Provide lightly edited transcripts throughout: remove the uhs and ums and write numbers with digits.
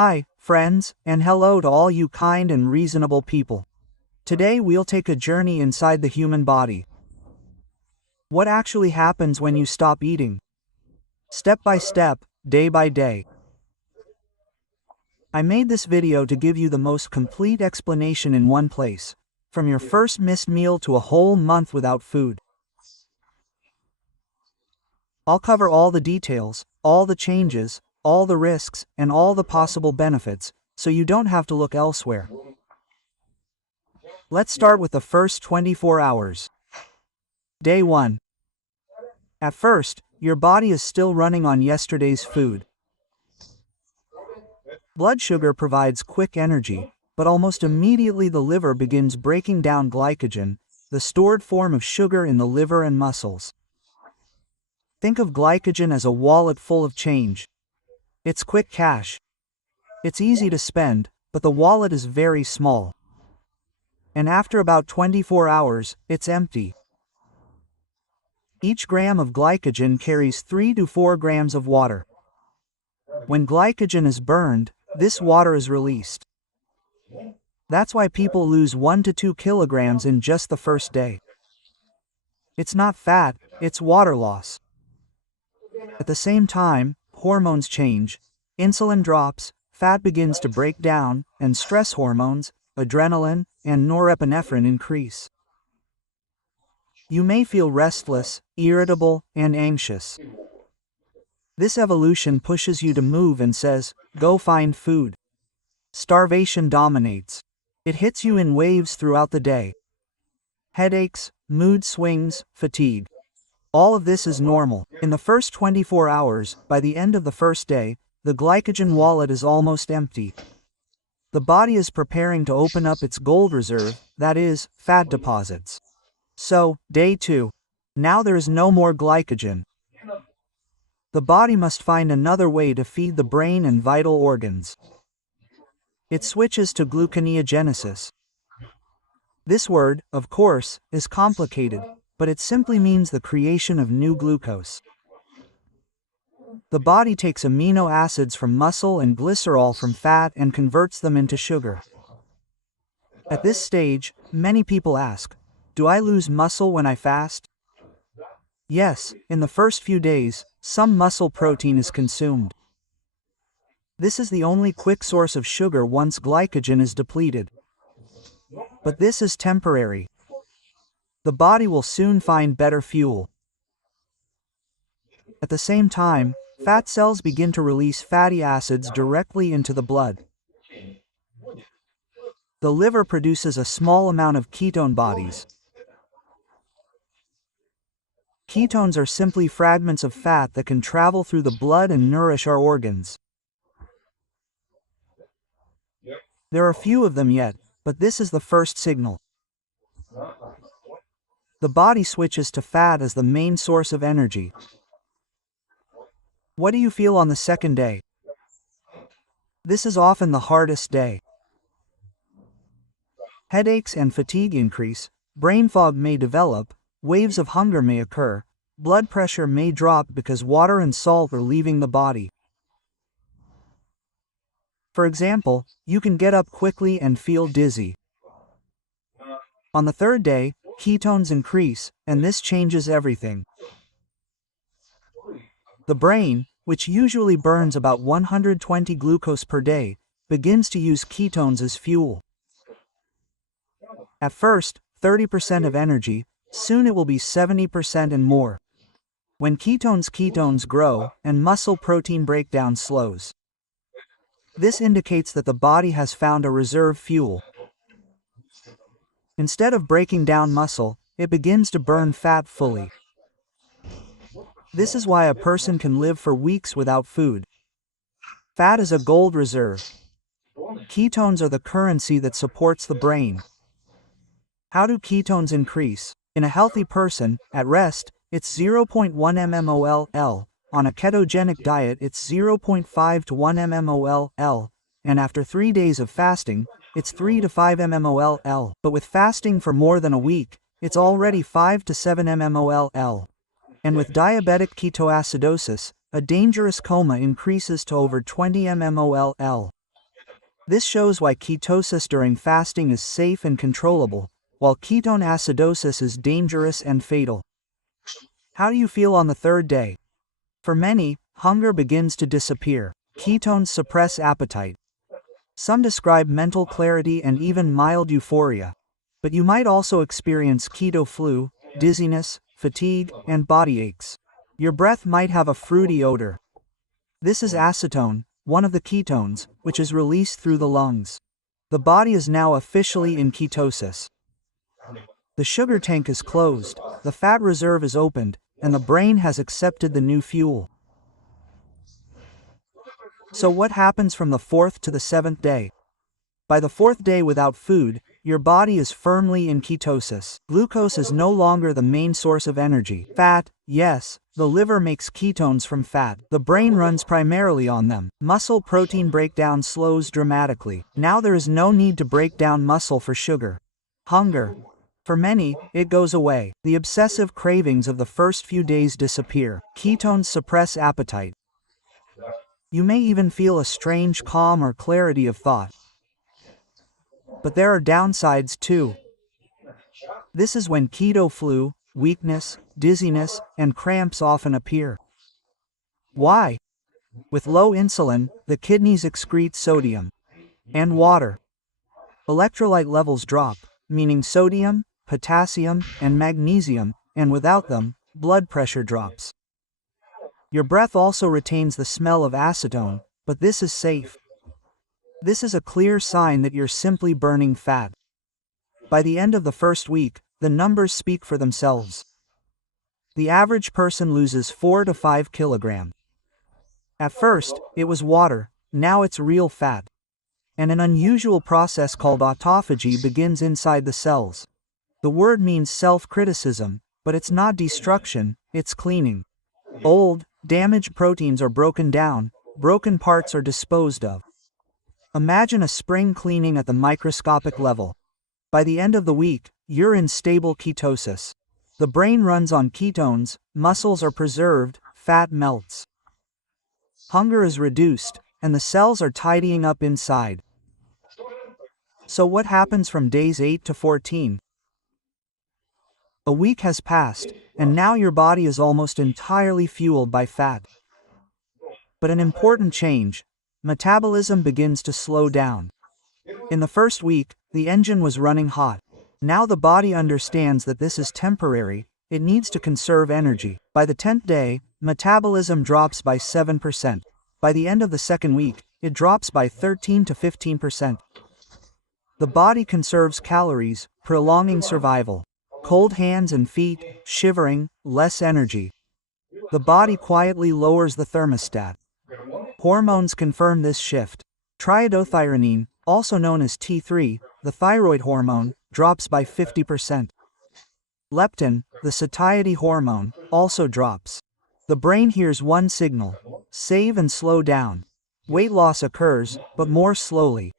Hi, friends, and hello to all you kind and reasonable people. Today we'll take a journey inside the human body. What actually happens when you stop eating? Step by step, day by day. I made this video to give you the most complete explanation in one place, from your first missed meal to a whole month without food. I'll cover all the details, all the changes, all the risks, and all the possible benefits, so you don't have to look elsewhere. Let's start with the first 24 hours. Day 1. At first, your body is still running on yesterday's food. Blood sugar provides quick energy, but almost immediately the liver begins breaking down glycogen, the stored form of sugar in the liver and muscles. Think of glycogen as a wallet full of change. It's quick cash. It's easy to spend, but the wallet is very small. And after about 24 hours, it's empty. Each gram of glycogen carries 3 to 4 grams of water. When glycogen is burned, this water is released. That's why people lose 1 to 2 kilograms in just the first day. It's not fat, it's water loss. At the same time, hormones change, insulin drops, fat begins to break down, and stress hormones, adrenaline, and norepinephrine increase. You may feel restless, irritable, and anxious. This evolution pushes you to move and says, go find food. Starvation dominates. It hits you in waves throughout the day. Headaches, mood swings, fatigue. All of this is normal. In the first 24 hours, by the end of the first day, the glycogen wallet is almost empty. The body is preparing to open up its gold reserve, that is, fat deposits. So, day 2. Now there is no more glycogen. The body must find another way to feed the brain and vital organs. It switches to gluconeogenesis. This word, of course, is complicated, but it simply means the creation of new glucose. The body takes amino acids from muscle and glycerol from fat and converts them into sugar. At this stage, many people ask, do I lose muscle when I fast? Yes, in the first few days, some muscle protein is consumed. This is the only quick source of sugar once glycogen is depleted. But this is temporary. The body will soon find better fuel. At the same time, fat cells begin to release fatty acids directly into the blood. The liver produces a small amount of ketone bodies. Ketones are simply fragments of fat that can travel through the blood and nourish our organs. There are few of them yet, but this is the first signal. The body switches to fat as the main source of energy. What do you feel on the second day? This is often the hardest day. Headaches and fatigue increase, brain fog may develop, waves of hunger may occur, blood pressure may drop because water and salt are leaving the body. For example, you can get up quickly and feel dizzy. On the third day, ketones increase, and this changes everything. The brain, which usually burns about 120 glucose per day, begins to use ketones as fuel. At first, 30% of energy, soon it will be 70% and more. When ketones grow, and muscle protein breakdown slows. This indicates that the body has found a reserve fuel. Instead of breaking down muscle, it begins to burn fat fully. This is why a person can live for weeks without food. Fat is a gold reserve. Ketones are the currency that supports the brain. How do ketones increase? In a healthy person, at rest, it's 0.1 mmol/L. On a ketogenic diet it's 0.5 to 1 mmol/L. And after 3 days of fasting, it's 3 to 5 mmol/L. But with fasting for more than a week, it's already 5 to 7 mmol/L. And with diabetic ketoacidosis, a dangerous coma increases to over 20 mmol/L. This shows why ketosis during fasting is safe and controllable, while ketone acidosis is dangerous and fatal. How do you feel on the third day? For many, hunger begins to disappear. Ketones suppress appetite. Some describe mental clarity and even mild euphoria. But you might also experience keto flu, dizziness, fatigue, and body aches. Your breath might have a fruity odor. This is acetone, one of the ketones, which is released through the lungs. The body is now officially in ketosis. The sugar tank is closed, the fat reserve is opened, and the brain has accepted the new fuel. So what happens from the 4th to the 7th day? By the 4th day without food, your body is firmly in ketosis. Glucose is no longer the main source of energy. Fat, yes, the liver makes ketones from fat. The brain runs primarily on them. Muscle protein breakdown slows dramatically. Now there is no need to break down muscle for sugar. Hunger. For many, it goes away. The obsessive cravings of the first few days disappear. Ketones suppress appetite. You may even feel a strange calm or clarity of thought. But there are downsides too. This is when keto flu, weakness, dizziness, and cramps often appear. Why? With low insulin, the kidneys excrete sodium and water. Electrolyte levels drop, meaning sodium, potassium, and magnesium, and without them, blood pressure drops. Your breath also retains the smell of acetone, but this is safe. This is a clear sign that you're simply burning fat. By the end of the first week, the numbers speak for themselves. The average person loses 4 to 5 kilograms. At first, it was water, now it's real fat. And an unusual process called autophagy begins inside the cells. The word means self-criticism, but it's not destruction, it's cleaning. Old, damaged proteins are broken down, broken parts are disposed of. Imagine a spring cleaning at the microscopic level. By the end of the week, you're in stable ketosis. The brain runs on ketones, muscles are preserved, fat melts. Hunger is reduced, and the cells are tidying up inside. So what happens from days 8 to 14? A week has passed, and now your body is almost entirely fueled by fat. But an important change: metabolism begins to slow down. In the first week, the engine was running hot. Now the body understands that this is temporary, it needs to conserve energy. By the 10th day, metabolism drops by 7%. By the end of the second week, it drops by 13 to 15%. The body conserves calories, prolonging survival. Cold hands and feet, shivering, less energy. The body quietly lowers the thermostat. Hormones confirm this shift. Triiodothyronine, also known as T3, the thyroid hormone, drops by 50%. Leptin, the satiety hormone, also drops. The brain hears one signal: save and slow down. Weight loss occurs, but more slowly.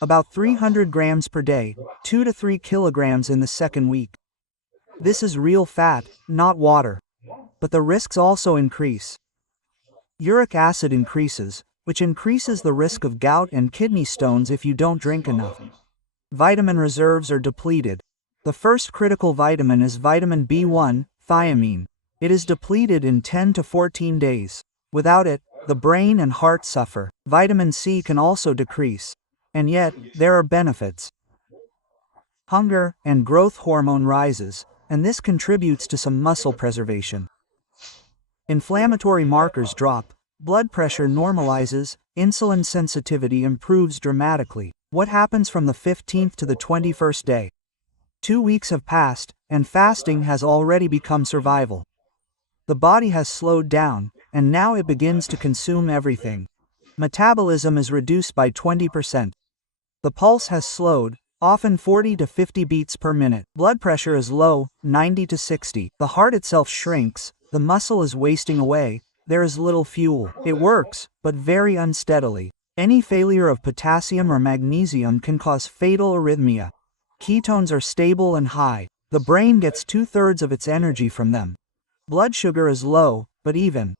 About 300 grams per day, 2 to 3 kilograms in the second week. This is real fat, not water. But the risks also increase. Uric acid increases, which increases the risk of gout and kidney stones if you don't drink enough. Vitamin reserves are depleted. The first critical vitamin is vitamin B1, thiamine. It is depleted in 10 to 14 days. Without it, the brain and heart suffer. Vitamin C can also decrease. And yet, there are benefits. Hunger and growth hormone rises, and this contributes to some muscle preservation. Inflammatory markers drop, blood pressure normalizes, insulin sensitivity improves dramatically. What happens from the 15th to the 21st day? 2 weeks have passed, and fasting has already become survival. The body has slowed down, and now it begins to consume everything. Metabolism is reduced by 20%. The pulse has slowed, often 40 to 50 beats per minute. Blood pressure is low, 90 to 60. The heart itself shrinks, the muscle is wasting away, there is little fuel. It works, but very unsteadily. Any failure of potassium or magnesium can cause fatal arrhythmia. Ketones are stable and high. The brain gets 2/3 of its energy from them. Blood sugar is low, but even.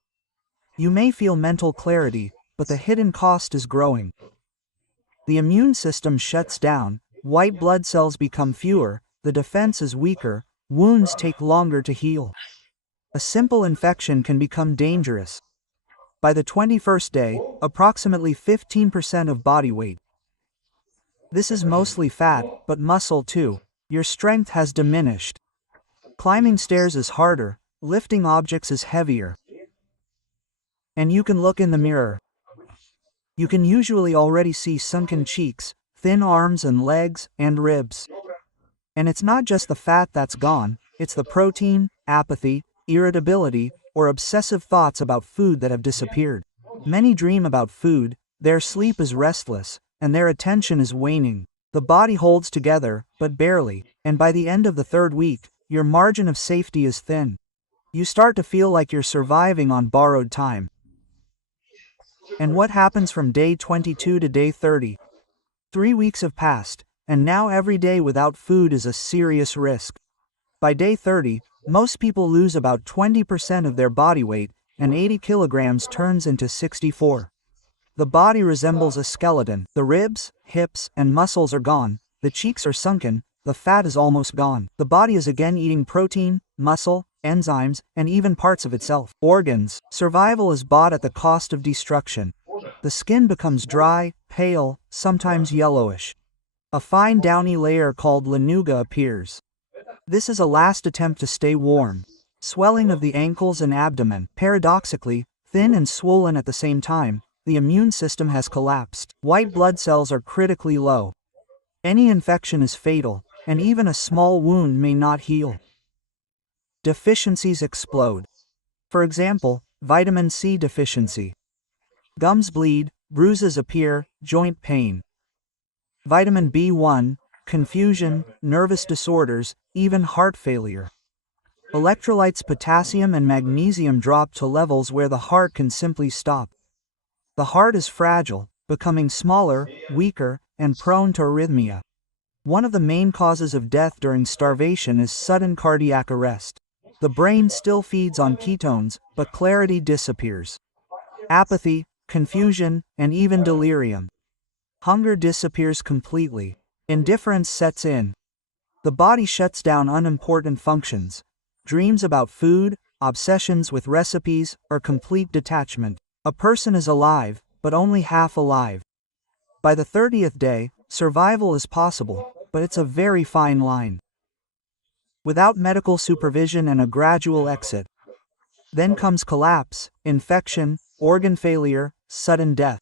You may feel mental clarity, but the hidden cost is growing. The immune system shuts down, white blood cells become fewer, the defense is weaker, wounds take longer to heal. A simple infection can become dangerous. By the 21st day, approximately 15% of body weight. This is mostly fat, but muscle too. Your strength has diminished. Climbing stairs is harder, lifting objects is heavier. And you can look in the mirror. You can usually already see sunken cheeks, thin arms and legs, and ribs. And it's not just the fat that's gone, it's the protein, apathy, irritability, or obsessive thoughts about food that have disappeared. Many dream about food, their sleep is restless, and their attention is waning. The body holds together, but barely, and by the end of the 3rd week, your margin of safety is thin. You start to feel like you're surviving on borrowed time. And what happens from day 22 to day 30? 3 weeks have passed, and now every day without food is a serious risk. By day 30, most people lose about 20% of their body weight, and 80 kilograms turns into 64. The body resembles a skeleton. The ribs, hips, and muscles are gone, the cheeks are sunken, the fat is almost gone. The body is again eating protein, muscle, enzymes, and even parts of itself. Organs. Survival is bought at the cost of destruction. The skin becomes dry, pale, sometimes yellowish. A fine downy layer called lanuga appears. This is a last attempt to stay warm. Swelling of the ankles and abdomen. Paradoxically, thin and swollen at the same time, the immune system has collapsed. White blood cells are critically low. Any infection is fatal, and even a small wound may not heal. Deficiencies explode. For example, vitamin C deficiency. Gums bleed, bruises appear, joint pain. Vitamin B1, confusion, nervous disorders, even heart failure. Electrolytes potassium and magnesium drop to levels where the heart can simply stop. The heart is fragile, becoming smaller, weaker, and prone to arrhythmia. One of the main causes of death during starvation is sudden cardiac arrest. The brain still feeds on ketones, but clarity disappears. Apathy, confusion, and even delirium. Hunger disappears completely. Indifference sets in. The body shuts down unimportant functions. Dreams about food, obsessions with recipes, or complete detachment. A person is alive, but only half alive. By the 30th day, survival is possible, but it's a very fine line. Without medical supervision and a gradual exit. Then comes collapse, infection, organ failure, sudden death.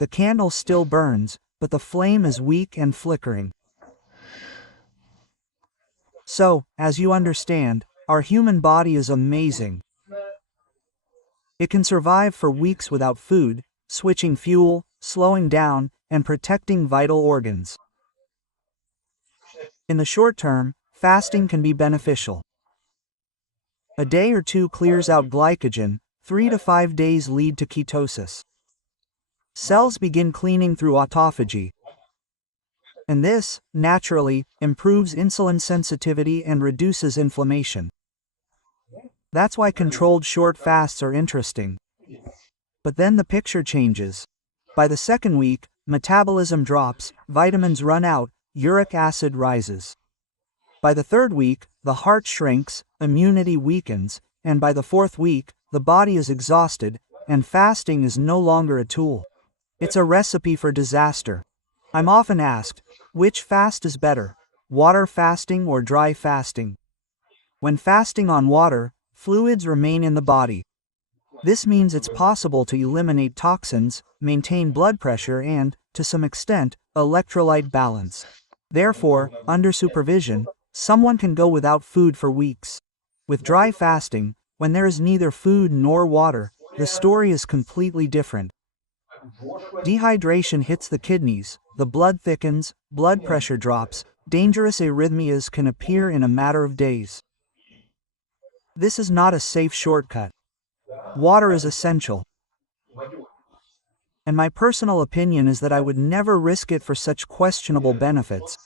The candle still burns, but the flame is weak and flickering. So, as you understand, our human body is amazing. It can survive for weeks without food, switching fuel, slowing down, and protecting vital organs. In the short term, fasting can be beneficial. A day or two clears out glycogen, 3 to 5 days lead to ketosis. Cells begin cleaning through autophagy. And this, naturally, improves insulin sensitivity and reduces inflammation. That's why controlled short fasts are interesting. But then the picture changes. By the 2nd week, metabolism drops, vitamins run out, uric acid rises. By the 3rd week, the heart shrinks, immunity weakens, and by the 4th week, the body is exhausted, and fasting is no longer a tool. It's a recipe for disaster. I'm often asked, which fast is better, water fasting or dry fasting? When fasting on water, fluids remain in the body. This means it's possible to eliminate toxins, maintain blood pressure and, to some extent, electrolyte balance. Therefore, under supervision, someone can go without food for weeks. With dry fasting, when there is neither food nor water, the story is completely different. Dehydration hits the kidneys, the blood thickens, blood pressure drops, dangerous arrhythmias can appear in a matter of days. This is not a safe shortcut. Water is essential. And my personal opinion is that I would never risk it for such questionable benefits.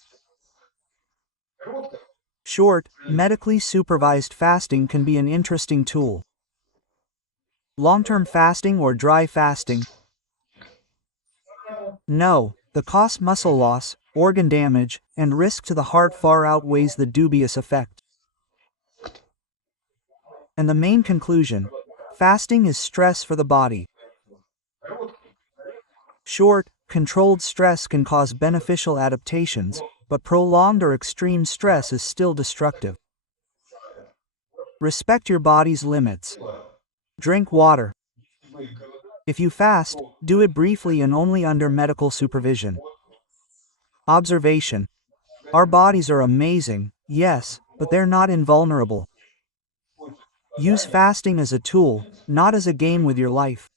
Short, medically supervised fasting can be an interesting tool. Long-term fasting or dry fasting? No, The cost: muscle loss, organ damage, and risk to the heart far outweighs the dubious effect. And the main conclusion: fasting is stress for the body. Short, controlled stress can cause beneficial adaptations, but prolonged or extreme stress is still destructive. Respect your body's limits. Drink water. If you fast, do it briefly and only under medical supervision. Observation: our bodies are amazing, yes, but they're not invulnerable. Use fasting as a tool, not as a game with your life.